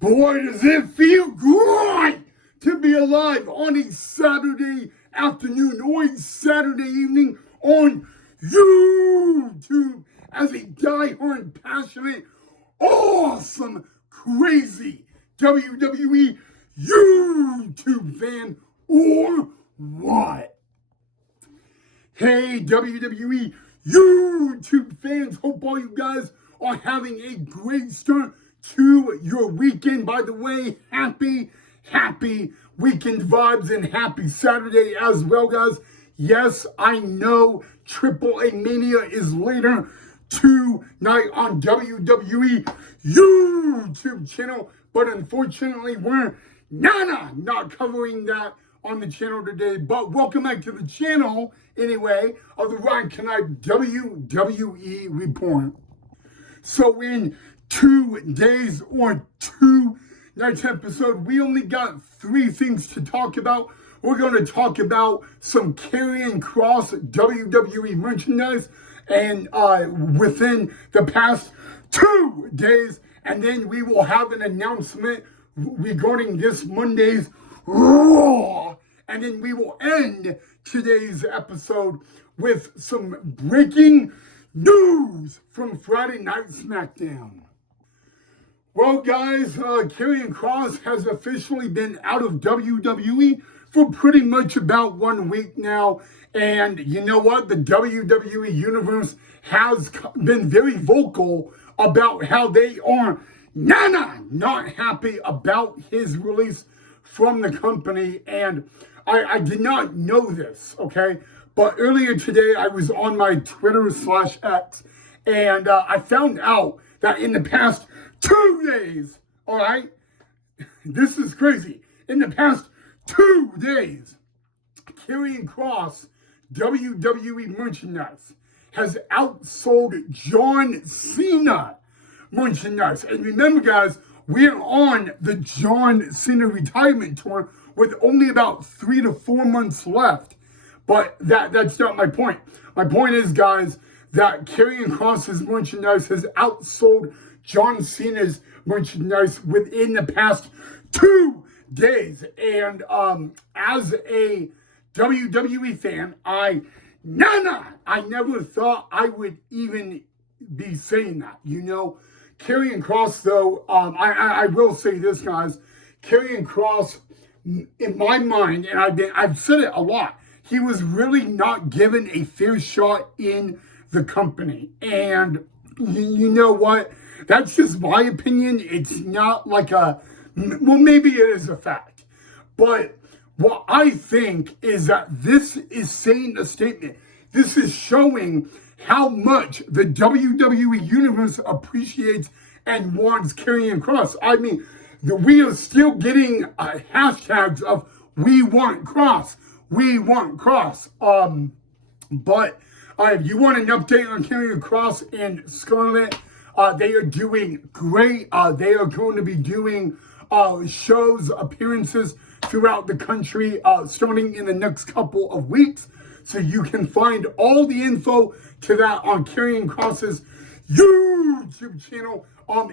Boy, does it feel good to be alive on a Saturday afternoon or a Saturday evening on YouTube as a diehard, passionate, awesome, crazy WWE YouTube fan or what? Hey, WWE YouTube fans, hope all you guys are having a great start to your weekend. By the way, happy weekend vibes and happy Saturday as well, guys. Yes, I know Triple A Mania is later tonight on WWE YouTube channel, but unfortunately, we're not covering that on the channel today. But welcome back to the channel, anyway, of the Ryan Knight WWE Report. So in 2 days or 2 nights episode, we only got 3 things to talk about. We're going to talk about some Karrion Kross WWE merchandise and within the past 2 days, and then we will have an announcement regarding this Monday's Raw, and then we will end today's episode with some breaking news from Friday Night SmackDown. Well, guys, Karrion Kross has officially been out of WWE for pretty much about 1 week now. And you know what? The WWE Universe has been very vocal about how they are not happy about his release from the company. And I did not know this, okay? But earlier today, I was on my Twitter/X, and I found out that in the past 2 days, all right, this is crazy. In the past 2 days, Karrion Kross WWE merchandise has outsold John Cena merchandise. And remember, guys, we're on the John Cena retirement tour with only about 3 to 4 months left. But that's not my point. My point is, guys, that Karrion Kross's merchandise has outsold John Cena's merchandise within the past 2 days. And as a WWE fan, I never thought I would even be saying that. You know, Karrion Kross, though, I will say this, guys. Karrion Kross, in my mind, and I've said it a lot, he was really not given a fair shot in the company. And you know what? That's just my opinion. It's not like well, maybe it is a fact. But what I think is that this is saying a statement. This is showing how much the WWE Universe appreciates and wants Karrion Kross. I mean, we are still getting hashtags of "We want Kross." We want Kross. But if you want an update on Karrion Kross and Scarlett, they are doing great. They are going to be doing shows, appearances throughout the country starting in the next couple of weeks. So you can find all the info to that on Karrion Kross's YouTube channel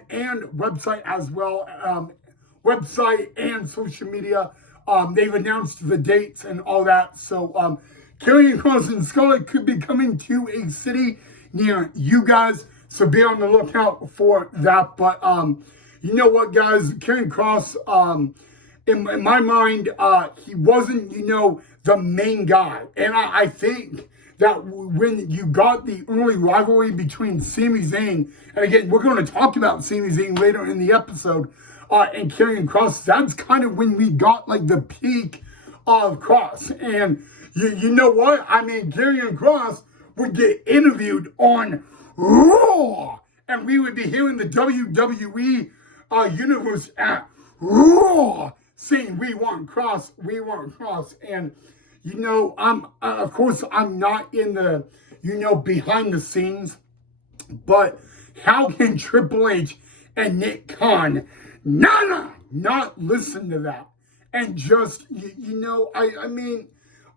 and website as well. Website and social media. They've announced the dates and all that. So Karrion Kross and Scarlett could be coming to a city near you guys. So be on the lookout for that. But you know what, guys? Karrion Kross, in my mind, he wasn't, the main guy. And I think that when you got the early rivalry between Sami Zayn, and again, we're going to talk about Sami Zayn later in the episode, and Karrion Kross, that's kind of when we got like the peak of Kross. And you know what? I mean, Karrion Kross would get interviewed on Raw, and we would be hearing the WWE Universe at Raw saying, "We want Kross, we want Kross." And I'm of course I'm not in the behind the scenes, but how can Triple H and Nick Khan not listen to that and just I mean,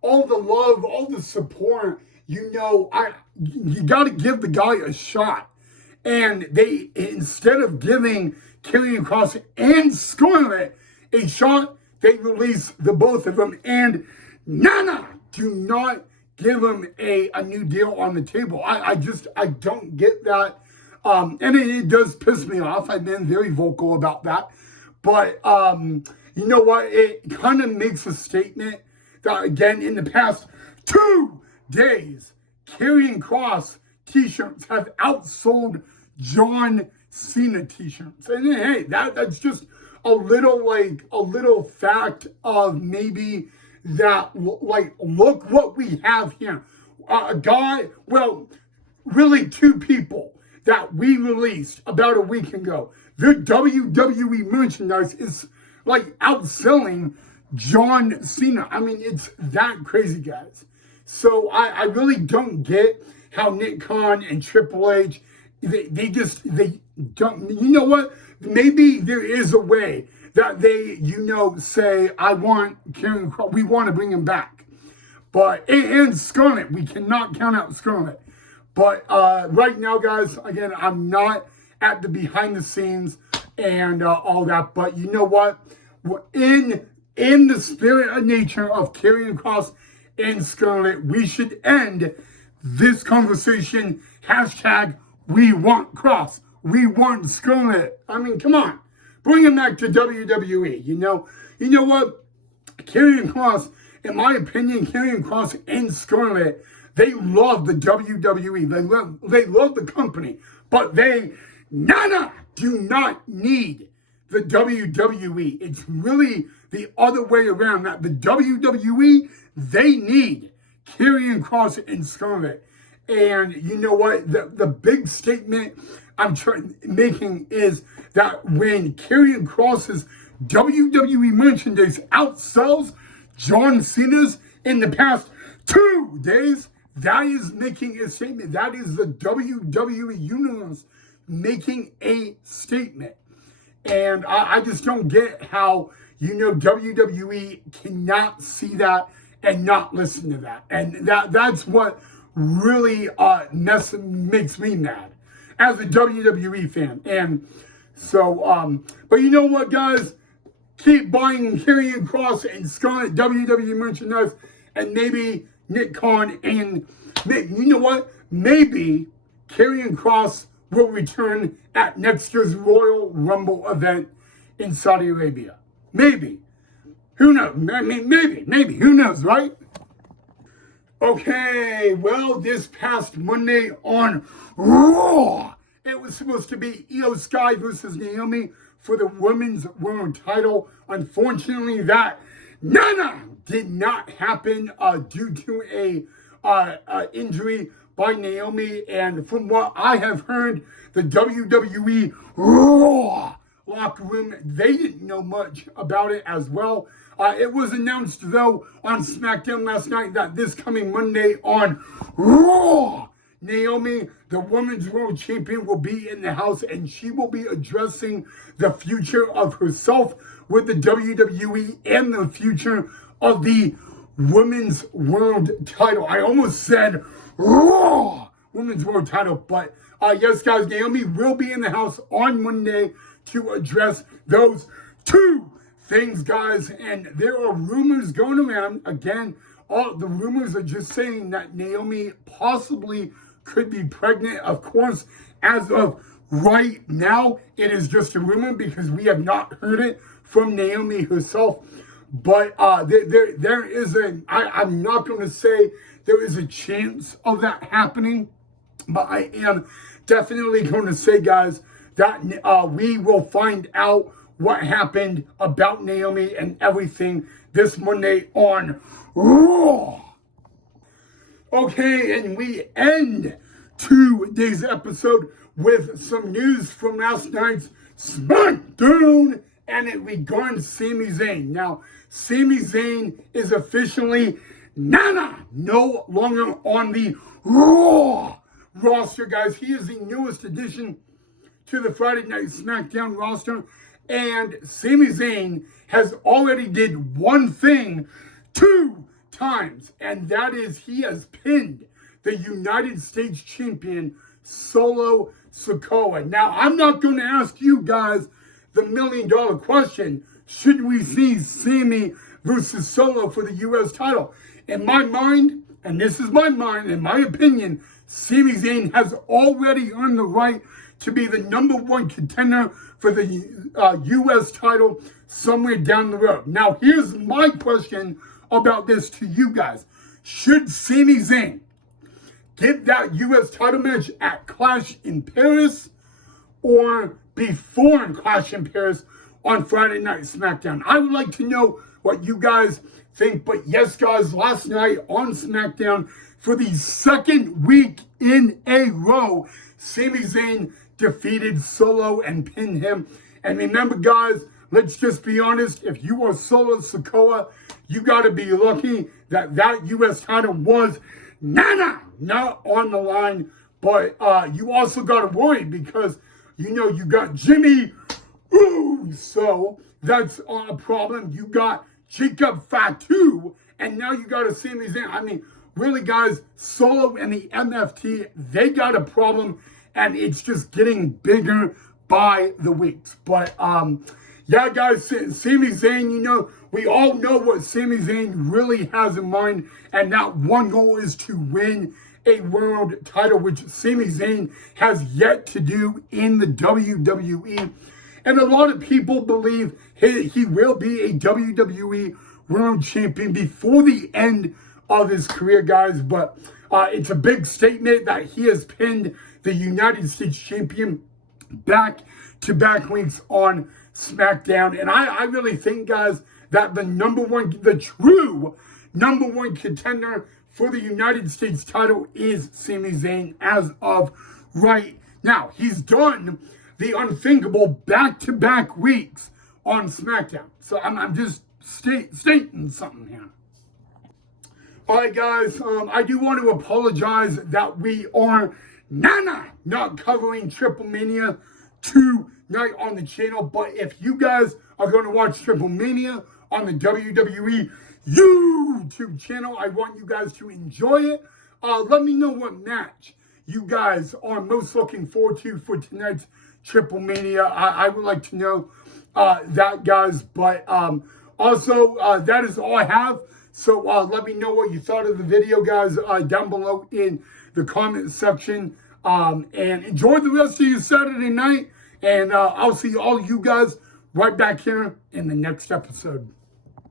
all the love, all the support, you got to give the guy a shot. And they, instead of giving Karrion Kross and Scarlett a shot. They release the both of them, and Nana, do not give them a new deal on the table. I don't get that. And it does piss me off. I've been very vocal about that. But you know what? It kind of makes a statement that, again, in the past 2 days, Karrion Kross t-shirts have outsold John Cena t-shirts. And hey, that's just a little fact of maybe that, like, look what we have here. A guy, well, really 2 people that we released about a week ago. Their WWE merchandise is like outselling John Cena. I mean, it's that crazy, guys. So I really don't get how Nick Khan and Triple H, they don't, you know what? Maybe there is a way that they, say, I want Karrion Kross, we want to bring him back. But, and Scarlett, we cannot count out Scarlett. But right now, guys, again, I'm not at the behind the scenes and all that. But you know what? In the spirit of nature of Karrion Kross and Scarlett, we should end this conversation. Hashtag, we want Kross. We want Scarlett. I mean, come on. Bring him back to WWE. You know what? Karrion Kross, in my opinion, Karrion Kross and Scarlett, they love the WWE. They love the company. But they, do not need the WWE. It's really the other way around. That the WWE, they need Karrion Kross and Scarlett. And you know what? The big statement I'm making is that when Karrion Kross's WWE merchandise outsells John Cena's in the past 2 days, that is making a statement. That is the WWE Universe making a statement. And I just don't get how, WWE cannot see that and not listen to that. And that's what really makes me mad as a WWE fan. And so, but you know what, guys? Keep buying Karrion Kross and Scarlett WWE merchandise, and maybe Nick Khan and, you know what? Maybe Karrion Kross will return at next year's Royal Rumble event in Saudi Arabia. Maybe. Who knows? I mean, maybe. Who knows, right? Okay, well, this past Monday on Raw, it was supposed to be Io Sky versus Naomi for the Women's World title. Unfortunately, that did not happen due to a injury by Naomi. And from what I have heard, the WWE Raw locker room, they didn't know much about it as well. It was announced, though, on SmackDown last night that this coming Monday on Raw, Naomi, the Women's World Champion, will be in the house, and she will be addressing the future of herself with the WWE and the future of the Women's World title. I almost said Raw Women's World title, but yes, guys, Naomi will be in the house on Monday to address those 2 things, guys. And there are rumors going around. Again, all the rumors are just saying that Naomi possibly could be pregnant. Of course, as of right now, it is just a rumor because we have not heard it from Naomi herself. But there is I'm not going to say there is a chance of that happening, but I am definitely going to say, guys, that we will find out what happened about Naomi and everything this Monday on Raw. Okay, and we end today's episode with some news from last night's SmackDown, and it regards Sami Zayn. Now, Sami Zayn is officially no longer on the Raw roster, guys. He is the newest addition to the Friday Night SmackDown roster, and Sami Zayn has already did one thing 2 times, and that is he has pinned the United States Champion Solo Sikoa. Now, I'm not going to ask you guys the $1,000,000 question. Should we see Sami versus Solo for the U.S. title? In my mind, and this is my mind, in my opinion, Sami Zayn has already earned the right to be the #1 contender for the U.S. title somewhere down the road. Now, here's my question about this to you guys. Should Sami Zayn get that U.S. title match at Clash in Paris or before Clash in Paris on Friday Night SmackDown? I would like to know what you guys think. But yes, guys, last night on SmackDown, for the second week in a row, Sami Zayn defeated Solo and pinned him. And remember, guys, let's just be honest. If you are Solo Sikoa, you got to be lucky that that U.S. title was not on the line. But you also got to worry because, you know, you got Jimmy so that's a problem. You got Jacob Fatu, and now you got a Sami Zayn. I mean, really, guys, Solo and the MFT, they got a problem, and it's just getting bigger by the weeks. But, yeah, guys, Sami Zayn, you know, we all know what Sami Zayn really has in mind, and that one goal is to win a world title, which Sami Zayn has yet to do in the WWE. And a lot of people believe he will be a WWE World Champion before the end of his career, guys. But it's a big statement that he has pinned the United States Champion back-to-back weeks on SmackDown. And I really think, guys, that the true #1 contender for the United States title is Sami Zayn as of right now. He's done the unthinkable back-to-back weeks on SmackDown. So I'm just stating something here. All right, guys, I do want to apologize that we are not covering Triple Mania tonight on the channel. But if you guys are going to watch Triple Mania on the WWE YouTube channel, I want you guys to enjoy it. Let me know what match you guys are most looking forward to for tonight's Triple Mania. I would like to know that, guys. But also, that is all I have. So let me know what you thought of the video, guys, down below in the comment section. And enjoy the rest of your Saturday night. And I'll see all you guys right back here in the next episode.